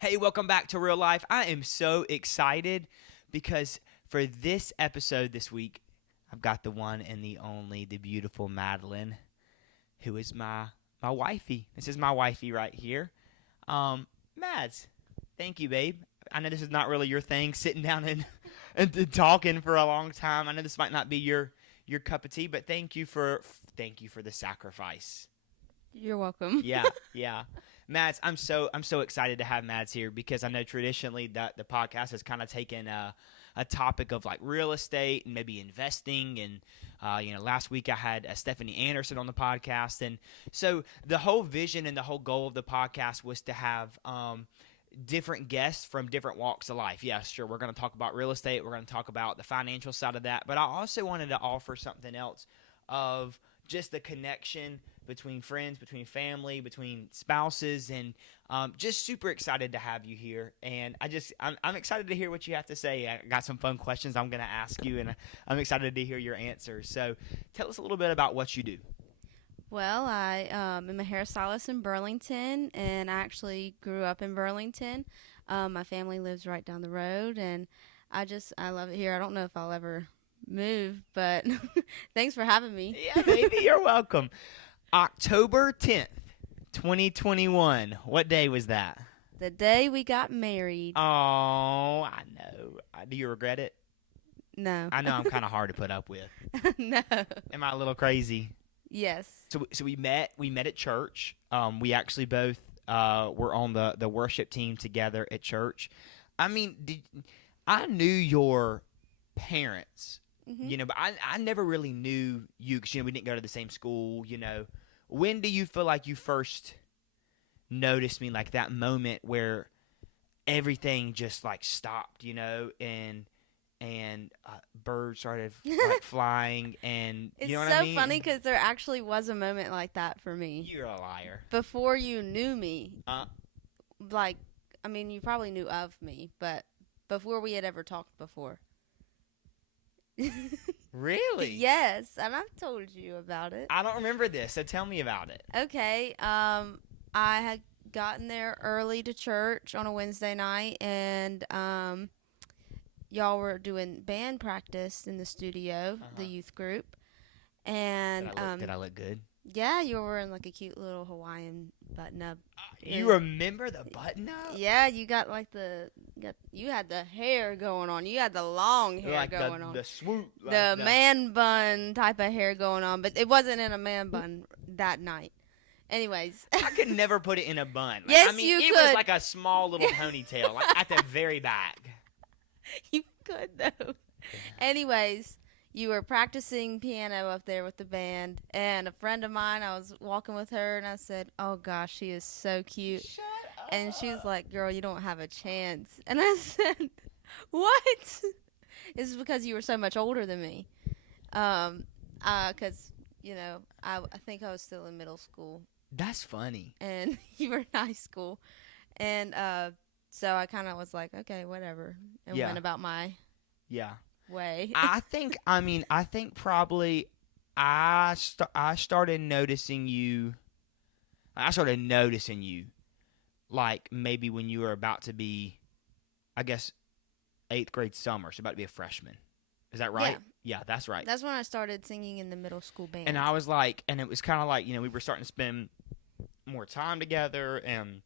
Hey, welcome back to Real Life. I am so excited because for this episode this week, I've got the one and the only, the beautiful Madelyn, who is my wifey. This is my wifey right here. Mads, thank you, babe. I know this is not really your thing, sitting down and talking for a long time. I know this might not be your cup of tea, but thank you for the sacrifice. You're welcome. Yeah, yeah. Mads, I'm so excited to have Mads here because I know traditionally that the podcast has kind of taken a topic of like real estate and maybe investing and last week I had Stephanie Anderson on the podcast, and so the whole vision and the whole goal of the podcast was to have different guests from different walks of life. Yeah, sure, we're going to talk about real estate, we're going to talk about the financial side of that, but I also wanted to offer something else of just the connection between friends, between family, between spouses, and just super excited to have you here. And I'm excited to hear what you have to say. I got some fun questions I'm going to ask you, and I'm excited to hear your answers. So tell us a little bit about what you do. Well, I am a hairstylist in Burlington, and I actually grew up in Burlington. My family lives right down the road, and I love it here. I don't know if I'll ever move, but thanks for having me. Yeah, baby, you're welcome. October 10th, 2021. What day was that? The day we got married. Oh, I know. Do you regret it? No. I know I'm kind of hard to put up with. No. Am I a little crazy? Yes. So we met at church. We actually both were on the worship team together at church. I mean, I knew your parents, Mm-hmm. but I never really knew you because we didn't go to the same school. When do you feel like you first noticed me, like that moment where everything just like stopped, and birds started like flying, and It's you know so what I mean? funny because there actually was a moment like that for me. You're a liar. Before you knew me. Uh, Like, I mean, you probably knew of me, but before we had ever talked before. Really? Yes, and I've told you about it. I don't remember this, so tell me about it. Okay, I had gotten there early to church on a Wednesday night, and y'all were doing band practice in the studio, Uh-huh. the youth group, and Did I look good? yeah, you were wearing like a cute little Hawaiian button-up. You remember the button up? Yeah, you got like you had the hair going on. You had the long hair Like going on. the swoop. The man bun type of hair going on, but it wasn't in a man bun that night. Anyways. I could never put it in a bun. Yes, I mean, you it could. was like a small little ponytail, like at the very back. You could though. Anyways, you were practicing piano up there with the band, and a friend of mine, I was walking with her, and I said, "Oh gosh, she is so cute." Shut up. And she was like, "Girl, you don't have a chance." And I said, "What?" It's because you were so much older than me. Because I think I was still in middle school, That's funny. and you were in high school, and so I kind of was like, okay, whatever, and Yeah. went about my Yeah. way. I think probably I started noticing you. I started noticing you, like maybe when you were about to be, I guess, 8th grade summer, so about to be a freshman. Is that right? Yeah, that's right. That's when I started singing in the middle school band. And I was like, and it was kind of like, we were starting to spend more time together, and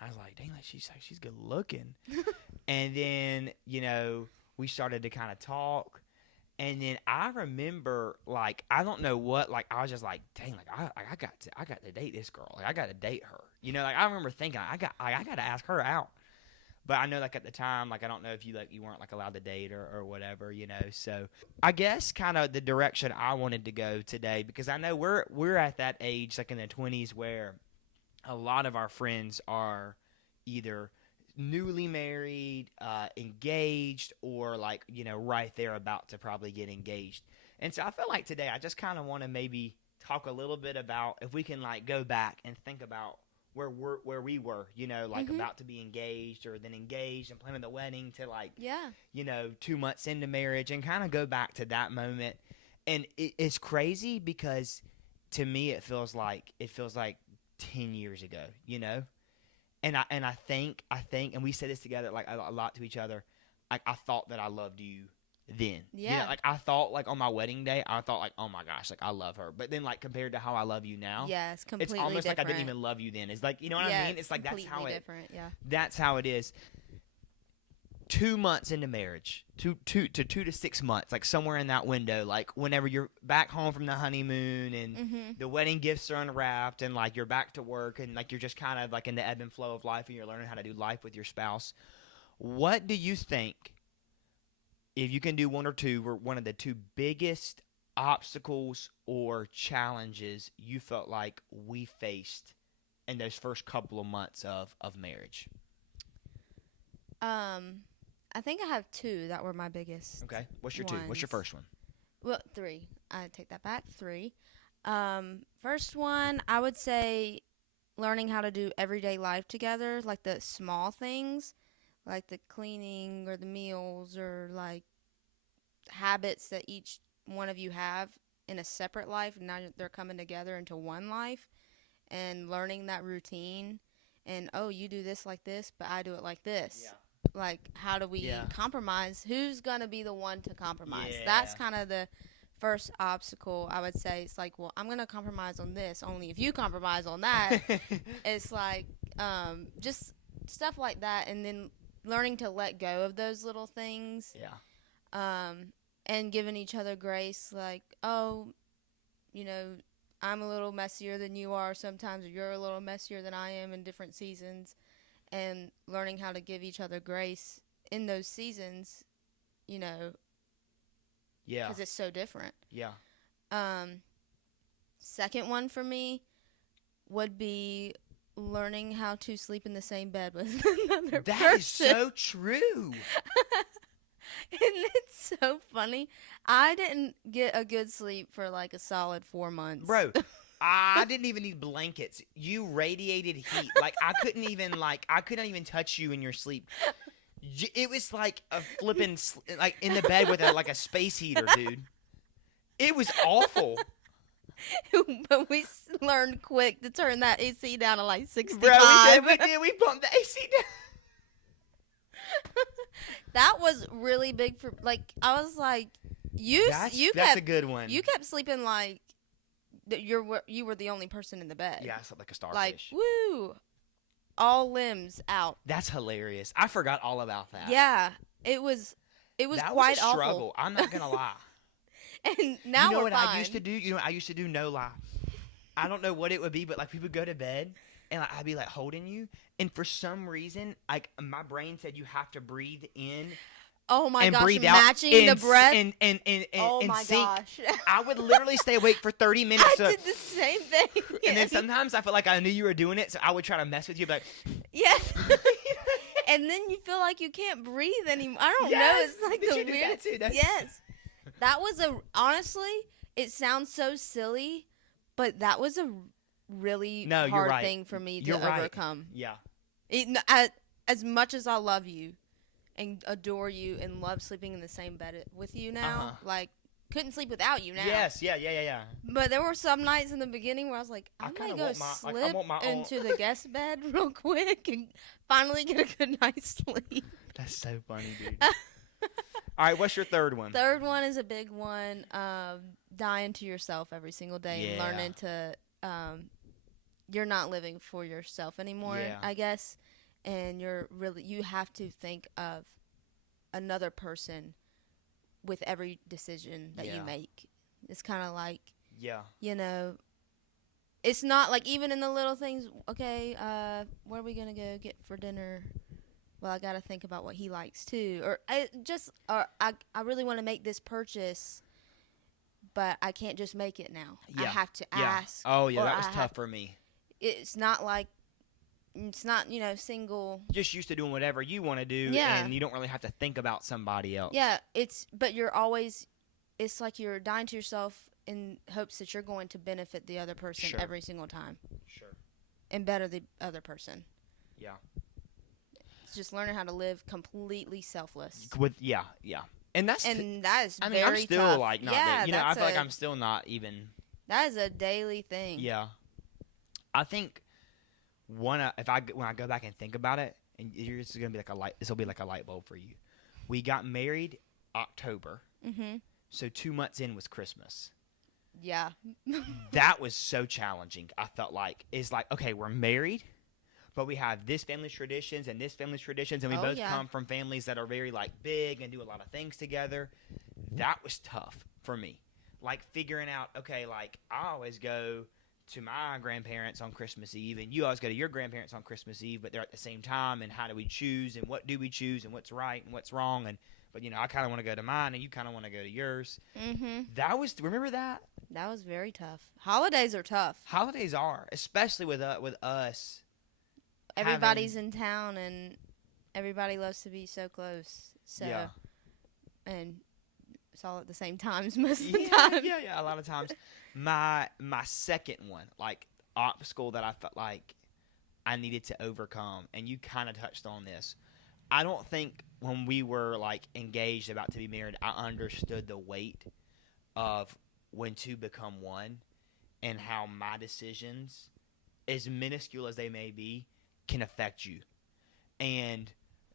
I was like, dang, like she's good looking. And then, we started to kind of talk. And then I remember, like, I don't know what, like, I was just like, dang, like, I got to date this girl. Like, I got to date her. Like, I remember thinking, I got to ask her out. But I know, like, at the time, like, I don't know if you weren't, like, allowed to date or whatever, So I guess kind of the direction I wanted to go today, because I know we're at that age, like, in the 20s, where a lot of our friends are either newly married, engaged, or, like, right there about to probably get engaged. And so I feel like today I just kind of want to maybe talk a little bit about if we can, like, go back and think about where we were, like about to be engaged, or then engaged and planning the wedding, to like, yeah. 2 months into marriage, and kind of go back to that moment. And it's crazy because to me it feels like 10 years ago, I think, and we said this together like a lot to each other. I thought that I loved you then. Yeah. You know, like I thought like on my wedding day, I thought like, oh my gosh, like I love her. But then like compared to how I love you now, Yeah, it's completely it's almost different. like I didn't even love you then. It's like, you know what I mean? It's like that's how it. Different. Yeah. That's how it is. 2 months into marriage, 2 to 6 months, like somewhere in that window, like whenever you're back home from the honeymoon and the wedding gifts are unwrapped and like you're back to work and like you're just kind of like in the ebb and flow of life and you're learning how to do life with your spouse. What do you think, if you can do one or two, were one of the two biggest obstacles or challenges you felt like we faced in those first couple of months of marriage? I think I have two that were my biggest. Okay. What's your two? What's your first one? Well, three. I take that back. Three. First one, I would say learning how to do everyday life together, like the small things, like the cleaning or the meals or like habits that each one of you have in a separate life. And now they're coming together into one life and learning that routine. And, oh, you do this like this, but I do it like this. Yeah. Like, how do we compromise? Who's going to be the one to compromise? Yeah. That's kind of the first obstacle, I would say. It's like, well, I'm going to compromise on this. Only if you compromise on that. It's like just stuff like that. And then learning to let go of those little things. Yeah. And giving each other grace. Like, oh, you know, I'm a little messier than you are sometimes. Or you're a little messier than I am in different seasons. And learning how to give each other grace in those seasons, you know. Yeah. Because it's so different. Yeah. Second one for me would be learning how to sleep in the same bed with another person. That is so true. And it's so funny. I didn't get a good sleep for like a solid 4 months. Bro. I didn't even need blankets. You radiated heat. Like I couldn't even touch you in your sleep. It was like a flipping like in the bed with a space heater, dude. It was awful. But we learned quick to turn that AC down to like 65. Bro, we did. We pumped the AC down. That was really big for like. I was like, that's a good one. You kept sleeping like. You were the only person in the bed. Yeah, I slept like a starfish. Like, woo, all limbs out. That's hilarious. I forgot all about that. Yeah, it was that quite was a struggle. awful. I'm not gonna lie. And now you know we're what fine. I used to do? You know what I used to do? No lie. I don't know what it would be, but like we would go to bed and like, I'd be like holding you, and for some reason, like my brain said you have to breathe in. Oh my and gosh, breathe out matching the breath. And my sync. gosh. I would literally stay awake for 30 minutes. I did the same thing. And then sometimes I felt like I knew you were doing it, so I would try to mess with you, but yeah. And then you feel like you can't breathe anymore. I don't know. It's like Did the you do weird. that too? Yes. That was honestly, it sounds so silly, but that was a really hard thing for me to overcome. Yeah. As much as I love you and adore you and love sleeping in the same bed with you now, like couldn't sleep without you now. Yes, yeah. But there were some nights in the beginning where I was like, I'm gonna go slip into the guest bed real quick and finally get a good night's sleep. That's so funny, dude. All right, what's your third one? Third one is a big one. Dying to yourself every single day and learning to you're not living for yourself anymore, I guess. And you have to think of another person with every decision that you make. It's kind of like, you know, it's not like even in the little things, okay, where are we going to go get for dinner? Well, I got to think about what he likes too. Or I really want to make this purchase, but I can't just make it now. I have to ask. Oh, yeah, that was tough for me. It's not, you know, single. Just used to doing whatever you want to do, and you don't really have to think about somebody else. Yeah, but you're always, it's like you're dying to yourself in hopes that you're going to benefit the other person every single time. Sure. And better the other person. Yeah. It's just learning how to live completely selfless. Yeah. And that is very I'm still tough. like not there. You know, I feel like I'm still not even. That is a daily thing. Yeah. I think when I go back and think about it, and this is gonna be like a light. This will be like a light bulb for you. We got married October, so 2 months in was Christmas. Yeah. That was so challenging. I felt like it's like, okay, we're married, but we have this family's traditions and this family's traditions, and we both come from families that are very like big and do a lot of things together. That was tough for me. Like figuring out, okay, like I always go to my grandparents on Christmas Eve, and you always go to your grandparents on Christmas Eve, but they're at the same time, and how do we choose, and what do we choose, and what's right and what's wrong, and but I kind of want to go to mine, and you kind of want to go to yours. Remember that? That was very tough. Holidays are tough. Holidays are, especially with us. Everybody's in town, and everybody loves to be so close. So, and it's all at the same times most of the time. Yeah. A lot of times, my second one, like obstacle that I felt like I needed to overcome, and you kind of touched on this. I don't think when we were like engaged, about to be married, I understood the weight of when two become one, and how my decisions, as minuscule as they may be, can affect you. And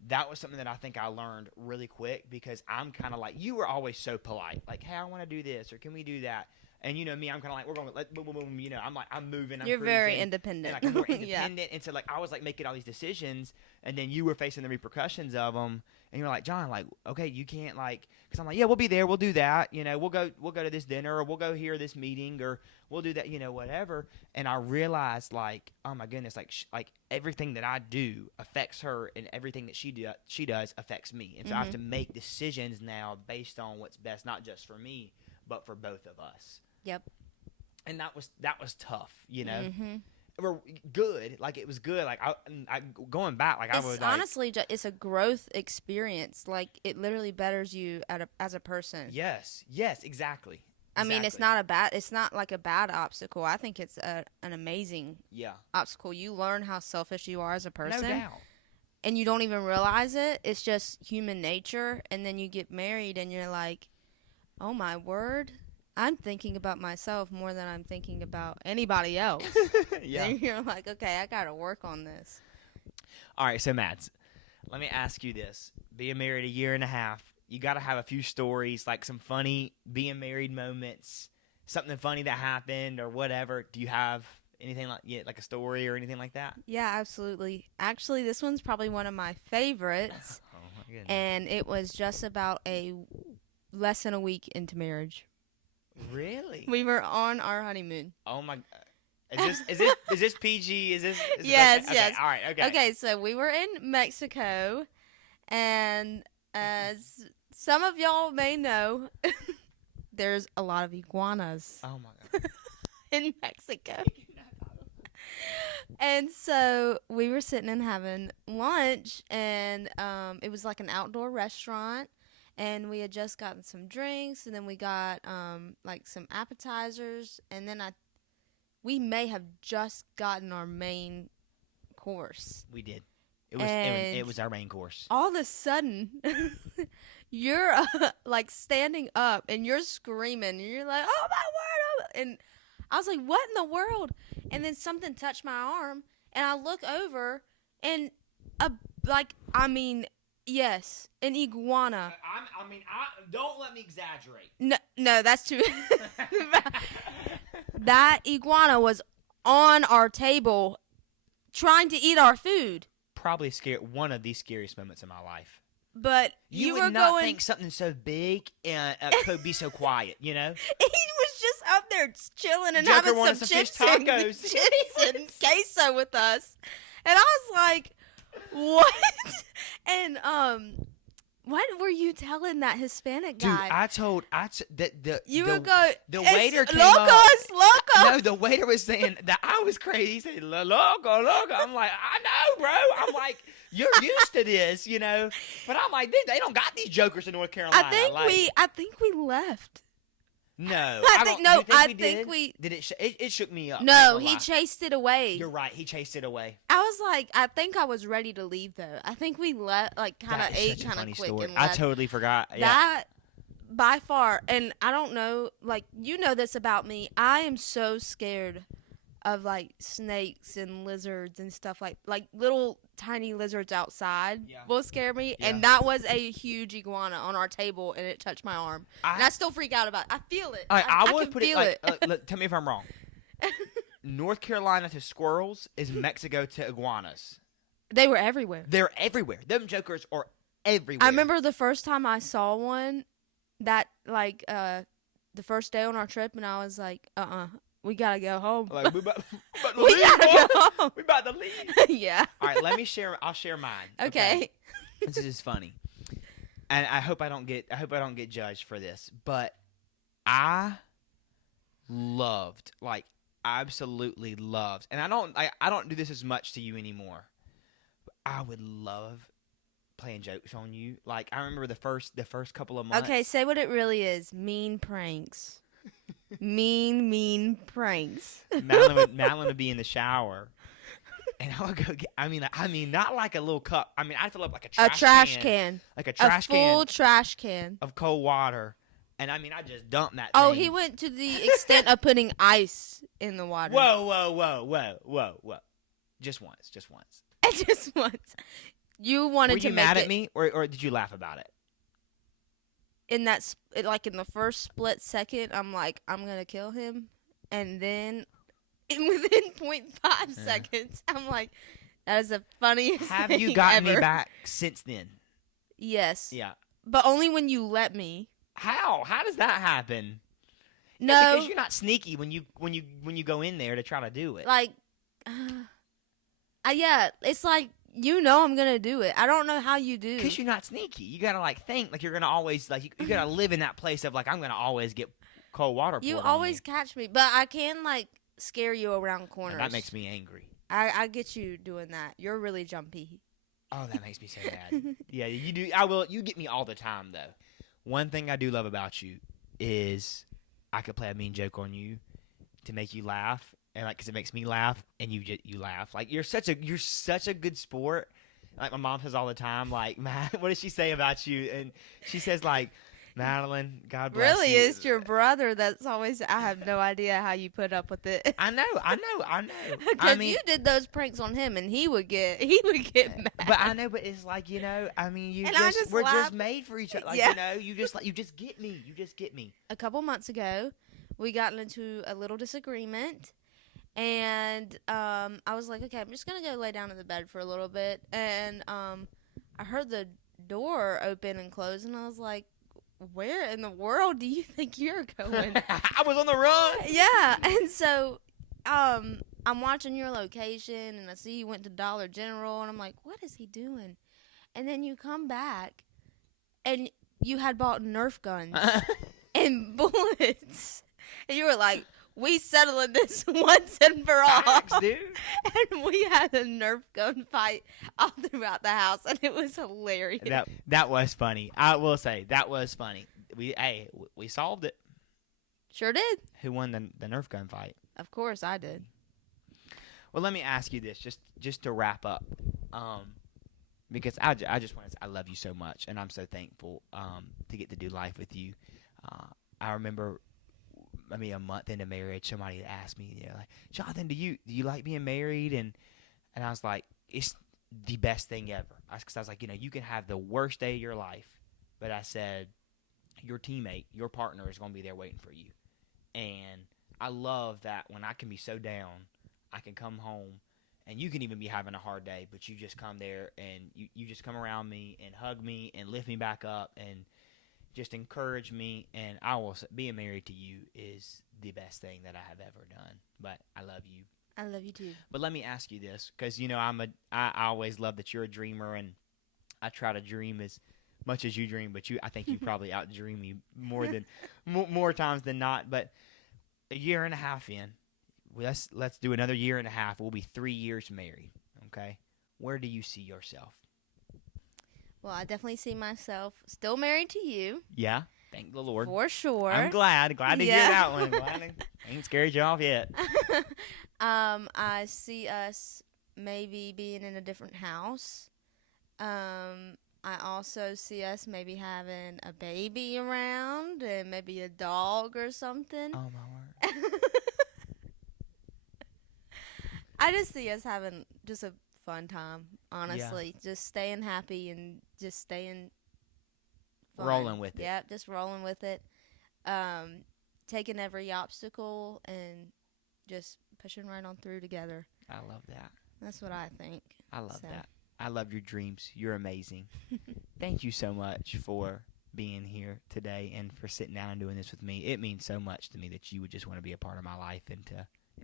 that was something that I think I learned really quick, because I'm kind of like, you were always so polite, like, hey, I want to do this, or can we do that? And me, I'm kind of like, we're going to let boom, boom, boom. I'm like, I'm moving. You're very independent. And, like, I'm more independent. And so like, I was like making all these decisions, and then you were facing the repercussions of them. And you're like, John, like, okay, you can't like, because I'm like, yeah, we'll be there, we'll do that. We'll go to this dinner, or we'll go here, this meeting, or we'll do that, whatever. And I realized, like, oh my goodness, like everything that I do affects her, and everything that she does affects me. And so I have to make decisions now based on what's best, not just for me, but for both of us. Yep. And that was tough, We're good, like it was good. Like I going back, like it's I would honestly, it's a growth experience. Like it literally betters you as a person. Yes, exactly. I mean, it's not like a bad obstacle. I think it's an amazing obstacle. You learn how selfish you are as a person. No doubt. And you don't even realize it. It's just human nature. And then you get married, and you're like, oh my word, I'm thinking about myself more than I'm thinking about anybody else. Yeah. And you're like, okay, I got to work on this. All right, so Mads, let me ask you this. Being married a year and a half, you got to have a few stories, like some funny being married moments, something funny that happened or whatever. Do you have anything like a story or anything like that? Yeah, absolutely. Actually, this one's probably one of my favorites. Oh, my goodness. And it was just about less than a week into marriage. Really? We were on our honeymoon. Oh my! Is this PG? Yes, okay. yes. All right. Okay. Okay, so we were in Mexico, and as some of y'all may know, there's a lot of iguanas. Oh my God. In Mexico. And so we were sitting and having lunch, and it was like an outdoor restaurant. And we had just gotten some drinks, and then we got like some appetizers, and then we may have just gotten our main course. We did. It was our main course. All of a sudden, you're like standing up, and you're screaming, and you're like, "Oh my word!" And I was like, "What in the world?" And then something touched my arm, and I look over, and yes, an iguana. Don't let me exaggerate. No, that's too. That iguana was on our table, trying to eat our food. Probably one of the scariest moments in my life. But you would not think something so big could be so quiet, He was just up there chilling and Joker having some chips and queso with us, and I was like, "What?" And what were you telling that Hispanic guy? Dude, you would go. The waiter came loco, up. it's loco. No, the waiter was saying that I was crazy. He said loco. I'm like, I know, bro. I'm like, you're used to this, But I'm like, they don't got these jokers in North Carolina. I think we left. No, I think we did. It shook me up. No, he chased it away. You're right. He chased it away. I was like, I think I was ready to leave though. I think we left, like, kind of ate kind of quick story. and left. I totally forgot. Yeah. That by far, and I don't know, like, this about me. I am so scared of like snakes and lizards and stuff like little tiny lizards outside will scare me. Yeah. And that was a huge iguana on our table, and it touched my arm. And I still freak out about it. I feel it. I would can put feel it like, tell me if I'm wrong. North Carolina to squirrels is Mexico to iguanas. They were everywhere. They're everywhere. Them jokers are everywhere. I remember the first time I saw one, that like the first day on our trip, and I was like, we gotta go home. Like, we about to We leave, gotta boy. go home. We about to leave. Yeah. All right, let me share. I'll share mine. Okay. This is funny, and I hope I don't get judged for this, but I loved, like, absolutely loved, and I don't do this as much to you anymore. But I would love playing jokes on you. Like, I remember the first couple of months. Okay, say what it really is. Mean pranks. mean pranks. Madelyn would be in the shower, and I would go get. I mean, not like a little cup. I mean, I'd fill up like a trash can, like a trash can, full trash can of cold water, and I mean, I just dumped that. Oh, thing. he went to the extent of putting ice in the water. Whoa! Just once. Just once. You wanted to Were you make mad it at me, or did you laugh about it? in that like in the first split second. I'm like, I'm gonna kill him, and then within 0.5 seconds, I'm like, that is the funniest Have thing you gotten ever. me back since then? Yes. Yeah. But only when you let me. How? How does that happen? No. Yeah, because you're not sneaky when you go in there to try to do it. Like, yeah, it's like, you know I'm gonna do it. I don't know how you do. Because you're not sneaky. You gotta like think like you're gonna always like you gotta live in that place of like I'm gonna always get cold water. You poured always on catch me, but I can like scare you around corners. And that makes me angry. I get you doing that. You're really jumpy. Oh, that makes me so mad. Yeah, you do. I will. You get me all the time though. One thing I do love about you is I could play a mean joke on you to make you laugh, and like because it makes me laugh, and you laugh. Like you're such a good sport. Like my mom says all the time, like, what does she say about you? And she says like, Madelyn, God bless Really, you. it's your brother that's always. I have no idea how you put up with it. I know. Because I mean, you did those pranks on him, and he would get mad. but I know. But it's like I mean, we're just made for each other. Like Yeah. you just get me. You just get me. A couple months ago, we got into a little disagreement, and I was like, okay, I'm just gonna go lay down in the bed for a little bit, and I heard the door open and close, and I was like, where in the world do you think you're going? I was on the run. Yeah, and so I'm watching your location, and I see you went to Dollar General, and I'm like, what is he doing? And then you come back, and you had bought Nerf guns and bullets, and you were like, we settling this once and for all. Facts, dude. And we had a Nerf gun fight all throughout the house, and it was hilarious. That was funny. I will say that was funny. We solved it. Sure did. Who won the Nerf gun fight? Of course I did. Well, let me ask you this, just to wrap up, because I just want to say I love you so much, and I'm so thankful to get to do life with you. I remember, maybe a month into marriage, somebody had asked me, like, Jonathan, do you like being married? And I was like, it's the best thing ever. Because I was like, you can have the worst day of your life, but I said, your teammate, your partner is going to be there waiting for you. And I love that when I can be so down, I can come home, and you can even be having a hard day, but you just come there, and you just come around me and hug me and lift me back up and just encourage me. And I will say, being married to you is the best thing that I have ever done. But I love you. I love you too. But let me ask you this, because I always love that you're a dreamer, and I try to dream as much as you dream. But I think you probably outdream me more times than not. But a year and a half in, let's do another year and a half. We'll be 3 years married. Okay, where do you see yourself? Well, I definitely see myself still married to you. Yeah, thank the Lord. For sure. I'm glad to hear that one. Glad I ain't scared you off yet. I see us maybe being in a different house. I also see us maybe having a baby around and maybe a dog or something. Oh, my word. I just see us having just a fun time, honestly. Just staying happy and just staying fun. Rolling with it. Yep, just rolling with it. Taking every obstacle and just pushing right on through together. I love that. That's what I think. I love that. I love your dreams. You're amazing. Thank you so much for being here today and for sitting down and doing this with me. It means so much to me that you would just want to be a part of my life and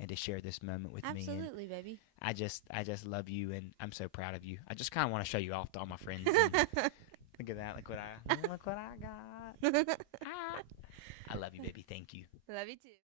to share this moment with me. Absolutely, baby. I just love you, and I'm so proud of you. I just kind of want to show you off to all my friends. Look at that. Look what I got. I love you, baby. Thank you. Love you too.